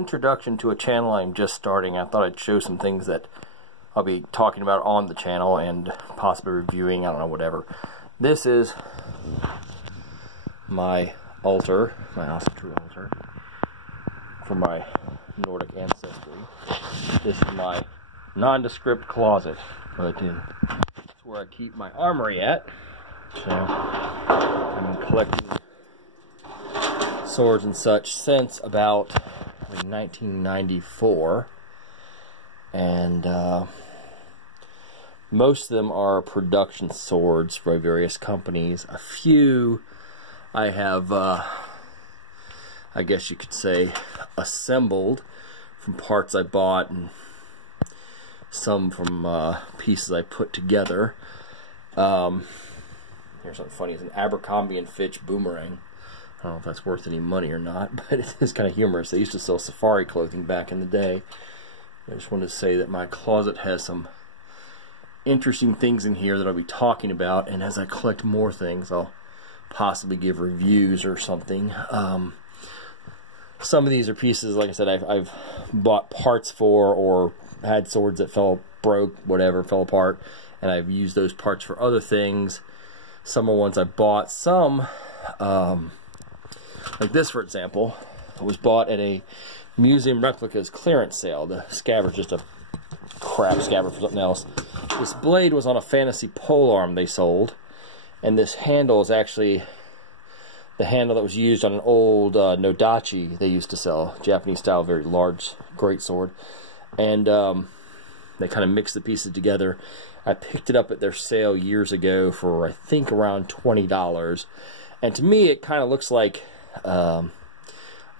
introduction to a channel I'm just starting. I thought I'd show some things that I'll be talking about on the channel and possibly reviewing, I don't know, whatever. This is my altar, my Asa-Punk altar, for my Nordic ancestry. This is my nondescript closet, but it's where I keep my armory at. So I've been collecting swords and such since about 1994, and most of them are production swords for various companies. A few I have, I guess you could say, assembled from parts I bought, and some from pieces I put together. Here's something funny. It's an Abercrombie & Fitch boomerang. I don't know if that's worth any money or not, but it's kind of humorous. They used to sell safari clothing back in the day. I just wanted to say that my closet has some interesting things in here that I'll be talking about, and as I collect more things, I'll possibly give reviews or something. Some of these are pieces, like I said, I've bought parts for, or had swords that broke, whatever, fell apart, and I've used those parts for other things. Some are ones I bought. Some, like this, for example, was bought at a museum replicas clearance sale. The scabbard's just a crap scabbard for something else. This blade was on a fantasy polearm they sold, and this handle is actually the handle that was used on an old Nodachi they used to sell, Japanese style, very large, great sword. And they kind of mixed the pieces together. I picked it up at their sale years ago for, I think, around $20. And to me, it kind of looks like a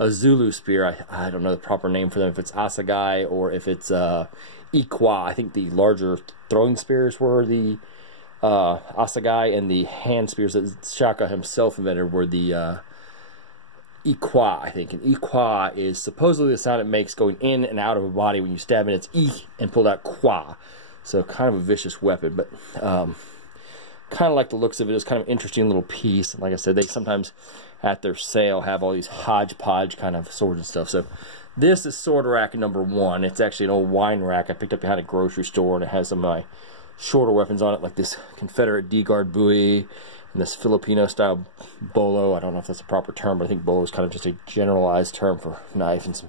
Zulu spear. I don't know the proper name for them, if it's assegai or if it's ikwa. I think the larger throwing spears were the assegai, and the hand spears that Shaka himself invented were the ikwa, I think. And ikwa is supposedly the sound it makes going in and out of a body when you stab it. It's ik and pulled out kwa. So kind of a vicious weapon, but kind of like the looks of it. It's kind of an interesting little piece. And like I said, they sometimes at their sale have all these hodgepodge kind of swords and stuff. So this is sword rack number 1. It's actually an old wine rack I picked up behind a grocery store, and it has some of my shorter weapons on it, like this Confederate D-guard buoy and this Filipino style bolo. I don't know if that's a proper term, but I think bolo is kind of just a generalized term for knife, and some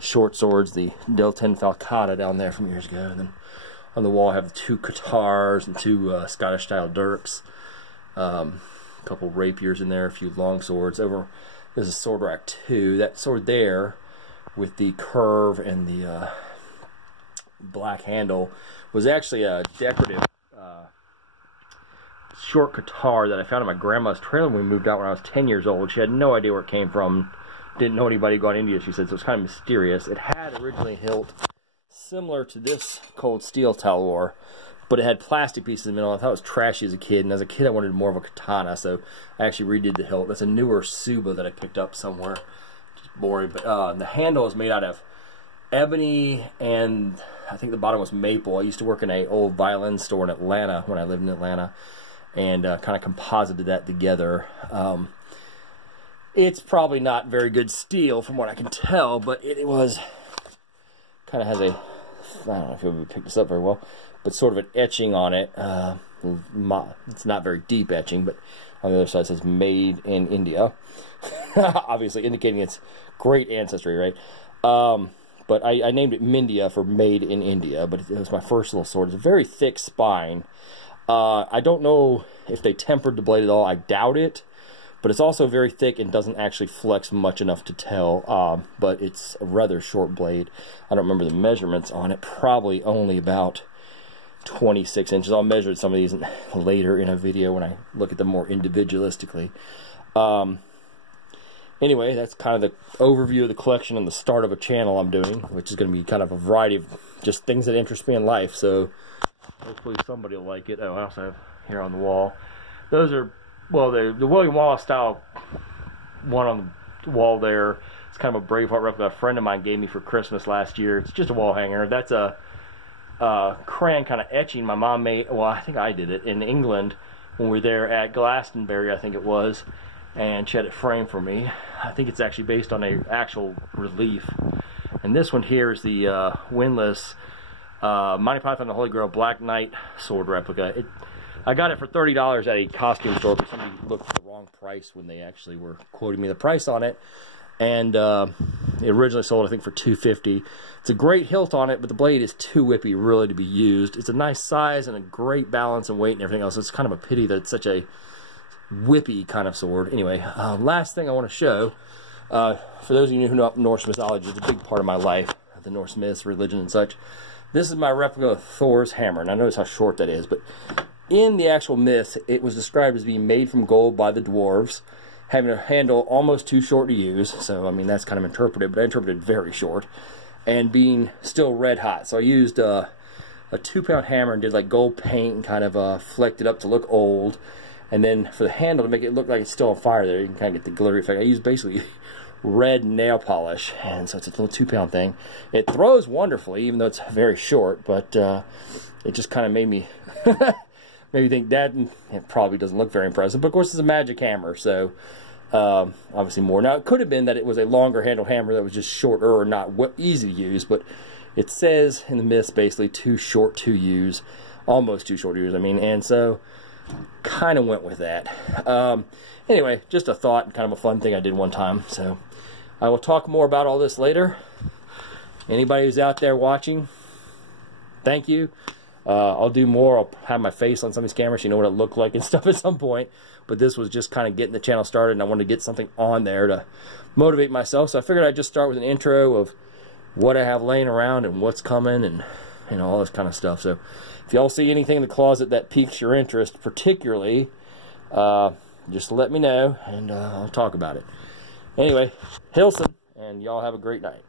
short swords, the Del 10 Falcata down there from years ago. And then on the wall I have 2 Katars and 2 Scottish style dirks, a couple rapiers in there, a few long swords. Over there's a sword rack 2. That sword there with the curve and the black handle was actually a decorative short Katar that I found in my grandma's trailer when we moved out when I was 10 years old. She had no idea where it came from, didn't know anybody who got India, she said, so it's kind of mysterious. It had originally a hilt similar to this cold steel talwar, but it had plastic pieces in the middle. I thought it was trashy as a kid, and as a kid I wanted more of a katana, so I actually redid the hilt. That's a newer Suba that I picked up somewhere. Just boring, but the handle is made out of ebony, and I think the bottom was maple. I used to work in an old violin store in Atlanta when I lived in Atlanta, and kind of composited that together. It's probably not very good steel from what I can tell, but it was kind of has a, I don't know if you'll pick this up very well, but sort of an etching on it. It's not very deep etching, but on the other side it says made in India. Obviously indicating its great ancestry, right? But I named it Mindia for made in India, but it was my first little sword. It's a very thick spine. I don't know if they tempered the blade at all. I doubt it. But it's also very thick and doesn't actually flex much enough to tell. But it's a rather short blade. I don't remember the measurements on it. Probably only about 26 inches. I'll measure some of these later in a video when I look at them more individualistically. Anyway, that's kind of the overview of the collection and the start of a channel I'm doing, which is going to be kind of a variety of just things that interest me in life. So hopefully somebody will like it. Oh, I also have here on the wall. Those are, well, the William Wallace style one on the wall there. It's kind of a Braveheart replica a friend of mine gave me for Christmas last year. It's just a wall hanger. That's a crayon kind of etching my mom made. Well, I think I did it in England when we were there at Glastonbury, I think it was. And she had it framed for me. I think it's actually based on an actual relief. And this one here is the windlass Monty Python and the Holy Grail Black Knight sword replica. I got it for $30 at a costume store, but somebody looked for the wrong price when they actually were quoting me the price on it. And it originally sold, I think, for $250. It's a great hilt on it, but the blade is too whippy really to be used. It's a nice size and a great balance and weight and everything else. It's kind of a pity that it's such a whippy kind of sword. Anyway, last thing I want to show, for those of you who know Norse mythology, it's a big part of my life, the Norse myths, religion, and such. This is my replica of Thor's hammer, and I notice how short that is, but in the actual myth, it was described as being made from gold by the dwarves, having a handle almost too short to use, so I mean that's kind of interpreted, but I interpreted very short, and being still red hot. So I used a 2-pound hammer and did like gold paint and kind of flecked it up to look old, and then for the handle to make it look like it's still on fire there, you can kind of get the glittery effect. I used basically red nail polish, and so it's a little 2-pound thing. It throws wonderfully, even though it's very short, but it just kind of made me maybe think that it probably doesn't look very impressive, but of course it's a magic hammer, so obviously more. Now it could have been that it was a longer handled hammer that was just shorter or not easy to use, but it says in the myths basically too short to use, almost too short to use, I mean, and so kind of went with that. Anyway, just a thought and kind of a fun thing I did one time, so I will talk more about all this later. Anybody who's out there watching, thank you. I'll do more. I'll have my face on some of these cameras so you know what it looked like and stuff at some point. But this was just kind of getting the channel started, and I wanted to get something on there to motivate myself. So I figured I'd just start with an intro of what I have laying around and what's coming and you know, all this kind of stuff. So if y'all see anything in the closet that piques your interest particularly, just let me know and I'll talk about it. Anyway, Hilson, and y'all have a great night.